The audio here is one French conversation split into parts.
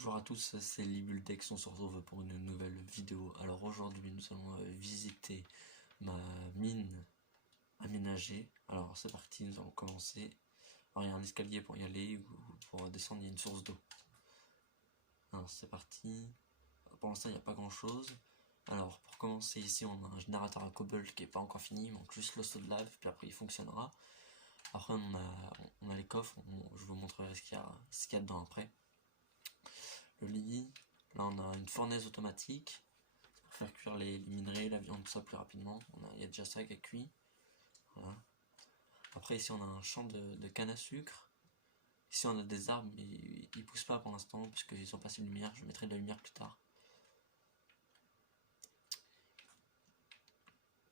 Bonjour à tous, c'est Libultex, on se retrouve pour une nouvelle vidéo. Alors aujourd'hui nous allons visiter ma mine aménagée. Alors c'est parti, nous allons commencer. Alors il y a un escalier pour y aller, ou pour descendre il y a une source d'eau. Alors c'est parti. Pour l'instant il n'y a pas grand chose. Alors pour commencer ici on a un générateur à cobble qui n'est pas encore fini, il manque juste l'os de lave, puis après il fonctionnera. Après on a les coffres, je vous montrerai ce qu'il y a dedans après. Le lit, là on a une fournaise automatique pour faire cuire les minerais, la viande, tout ça plus rapidement. Il y a déjà ça qui est cuit. Voilà. Après ici on a un champ de canne à sucre. Ici on a des arbres mais ils poussent pas pour l'instant parce qu'ils sont pas assez de lumière, je mettrai de la lumière plus tard.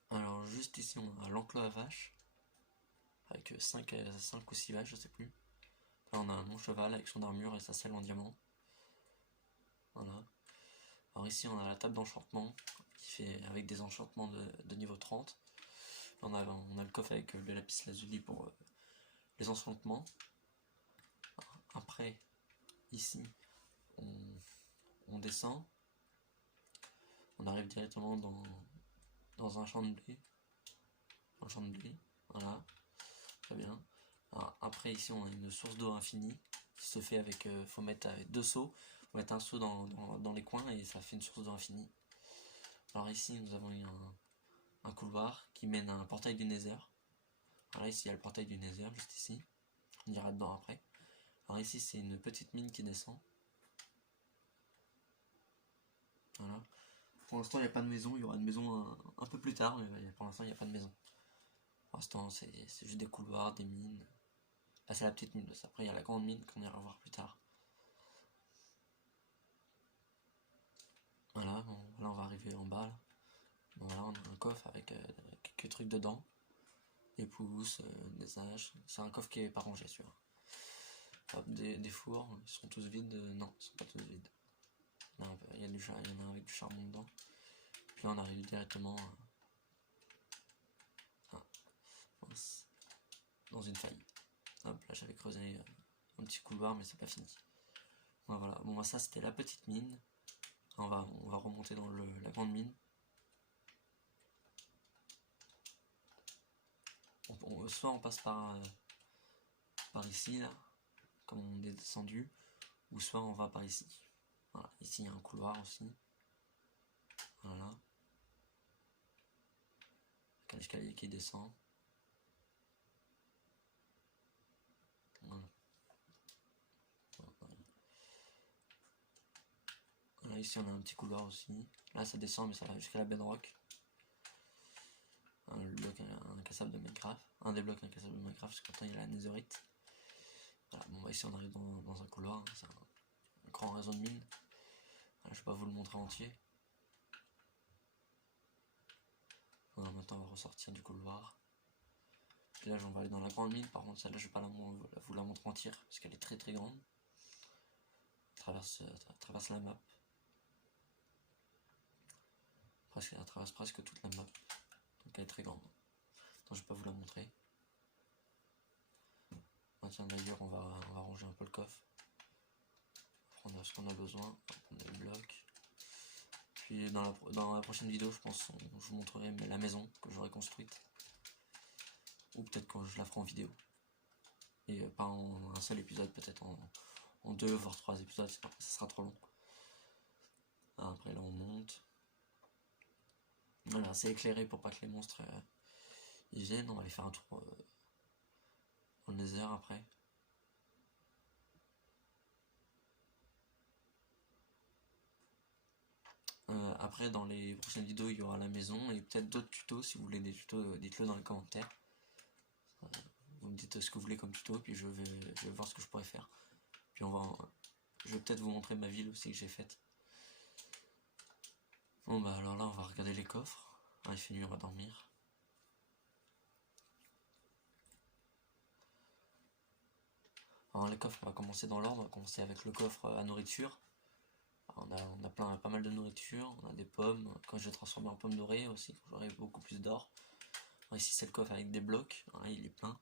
Alors juste ici on a l'enclos à vaches avec 5 ou 6 vaches, je sais plus. Là on a un long cheval avec son armure et sa selle en diamant. Voilà. Alors ici on a la table d'enchantement qui fait avec des enchantements de niveau 30. On a le coffre avec le lapis lazuli pour les enchantements. Après, ici, on descend. On arrive directement dans un champ de blé. Un champ de blé, voilà, très bien. Alors, après, ici, on a une source d'eau infinie qui se fait avec. Faut mettre avec 2 seaux. Faut mettre un seau dans les coins et ça fait une source d'eau infinie. Alors, ici, nous avons un couloir qui mène à un portail du Nether. Voilà, ici, il y a le portail du Nether, juste ici. On ira dedans après. Alors ici c'est une petite mine qui descend. Voilà. Pour l'instant il n'y a pas de maison, il y aura une maison un peu plus tard, mais pour l'instant il n'y a pas de maison. Pour l'instant c'est juste des couloirs, des mines. Là c'est la petite mine, après il y a la grande mine qu'on ira voir plus tard. Voilà, bon, là on va arriver en bas. Là. Bon, voilà, on a un coffre avec quelques trucs dedans. Des pousses, des haches. C'est un coffre qui est pas rangé celui-là. Des fours, ils sont tous vides. Non, ils sont pas tous vides. Il y en a avec du charbon dedans. Puis là on arrive directement dans une faille. Hop, là j'avais creusé un petit couloir mais c'est pas fini. Voilà, bon bah ça c'était la petite mine. On va remonter dans la grande mine. Soit on passe par ici là, comme on est descendu, ou soit on va par ici. Voilà, ici il y a un couloir aussi. Voilà. Avec un escalier qui descend. Voilà. Voilà, ici on a un petit couloir aussi. Là ça descend mais ça va jusqu'à la bedrock. Un bloc incassable de Minecraft. Un des blocs incassables de Minecraft parce que maintenant il y a la netherite. Voilà, bon bah ici on arrive dans un couloir, c'est un grand réseau de mines. Voilà, je vais pas vous le montrer entier. Voilà, maintenant on va ressortir du couloir. Puis là on va aller dans la grande mine, par contre celle-là je vais pas vous la montrer entière parce qu'elle est très très grande. Elle traverse la map. Elle traverse presque toute la map. Donc elle est très grande. Donc je vais pas vous la montrer. Ah, tiens d'ailleurs on va ranger un peu le coffre. Prendre ce qu'on a besoin, prendre des blocs. Puis dans la prochaine vidéo je pense je vous montrerai la maison que j'aurai construite. Ou peut-être quand je la ferai en vidéo. Et pas en un seul épisode, peut-être en 2 voire 3 épisodes, ça sera trop long. Après là on monte. Voilà, c'est éclairé pour pas que les monstres ils viennent. On va aller faire un tour dans le Nether après. Après dans les prochaines vidéos il y aura la maison et peut-être d'autres tutos. Si vous voulez des tutos, dites-le dans les commentaires. Vous me dites ce que vous voulez comme tuto, puis je vais voir ce que je pourrais faire. Puis je vais peut-être vous montrer ma ville aussi que j'ai faite. Bon bah alors là on va regarder les coffres. Ah, il fait nuit, on va dormir. Alors les coffres, on va commencer dans l'ordre. On va commencer avec le coffre à nourriture. Alors, on a pas mal de nourriture. On a des pommes. Quand je vais transformer en pommes dorées aussi, quand j'aurai beaucoup plus d'or. Ici c'est le coffre avec des blocs. Alors, là, il est plein.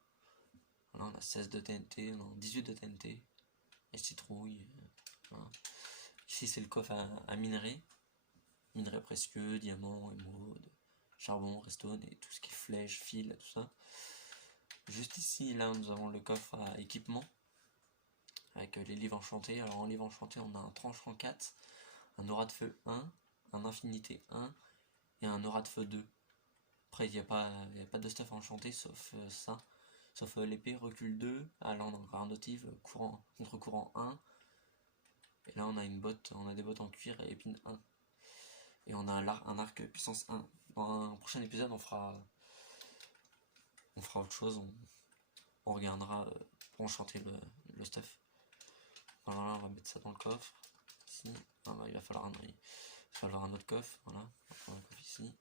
Là on a 16 de TNT, on a 18 de TNT. Et citrouille. Voilà. Ici c'est le coffre à minerai. Minerai précieux, diamants, émeraude, charbon, redstone et tout ce qui est flèche, fil, tout ça. Juste ici, là, nous avons le coffre à équipement avec les livres enchantés. Alors en livre enchanté, on a un tranchant 4, un aura de feu 1, un infinité 1 et un aura de feu 2. Après, il n'y a pas de stuff enchanté sauf ça. Sauf l'épée, recul 2. Ah là, on a encore un notif, contre-courant 1. Et là, on a une botte, on a des bottes en cuir et épine 1. Et on a un arc puissance 1. Dans un prochain épisode, on fera autre chose. On regardera pour enchanter le stuff. Alors là, on va mettre ça dans le coffre. Ici. Ah bah, il va falloir un autre coffre. Voilà. On va prendre un coffre ici.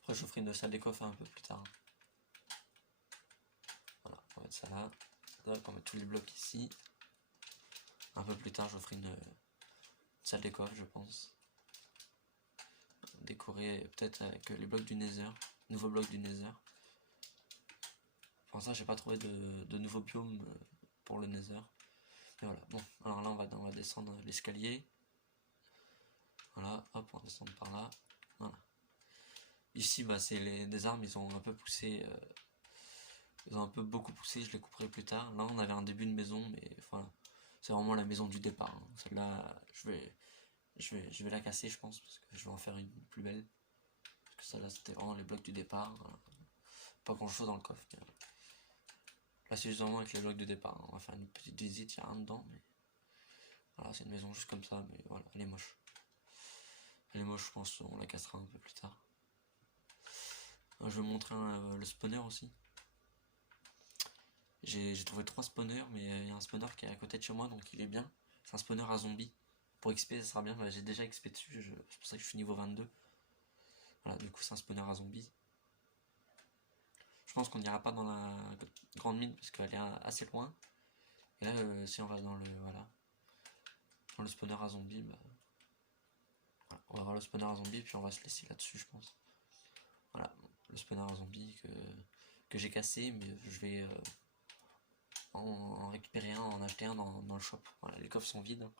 Après, je vous ferai une salle des coffres un peu plus tard. Voilà, on va mettre ça là. Là, on va mettre tous les blocs ici. Un peu plus tard, je vous ferai une salle des coffres, je pense. Décorer peut-être avec les blocs du Nether. Nouveaux blocs du Nether. Pour ça, j'ai pas trouvé de nouveaux biomes pour le Nether. Et voilà, bon, alors là, on va descendre l'escalier. Voilà, hop, on va descendre par là. Voilà. Ici, bah, c'est des arbres, ils ont un peu poussé. Ils ont un peu beaucoup poussé, je les couperai plus tard. Là, on avait un début de maison, mais voilà. C'est vraiment la maison du départ. Hein. Celle-là, je vais la casser, je pense, parce que je vais en faire une plus belle. Parce que celle-là, c'était vraiment les blocs du départ. Voilà. Pas grand-chose dans le coffre. Mais... là, c'est justement avec les blocs du départ. On va faire une petite visite, il n'y a rien dedans. Mais... voilà, c'est une maison juste comme ça, mais voilà, elle est moche. Elle est moche, je pense, on la cassera un peu plus tard. Je vais vous montrer le spawner aussi. J'ai trouvé 3 spawners, mais il y a un spawner qui est à côté de chez moi, donc il est bien. C'est un spawner à zombies. Pour XP, ça sera bien. J'ai déjà XP dessus, c'est pour ça que je suis niveau 22. Voilà, du coup, c'est un spawner à zombies. Je pense qu'on n'ira pas dans la grande mine parce qu'elle est assez loin. Et là, si on va dans le spawner à zombies, bah, voilà, on va voir le spawner à zombies, puis on va se laisser là-dessus, je pense. Voilà, le spawner à zombies que j'ai cassé, mais je vais en récupérer un, en acheter un dans le shop. Voilà, les coffres sont vides. Hein.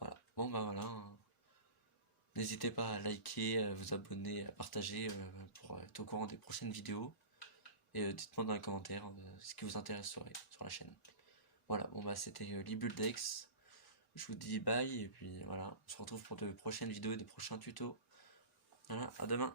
Voilà, bon bah voilà. Hein. N'hésitez pas à liker, à vous abonner, à partager pour être au courant des prochaines vidéos. Et dites-moi dans les commentaires ce qui vous intéresserait sur la chaîne. Voilà, bon bah c'était Libuldex. Je vous dis bye et puis voilà, on se retrouve pour de prochaines vidéos et des prochains tutos. Voilà, à demain.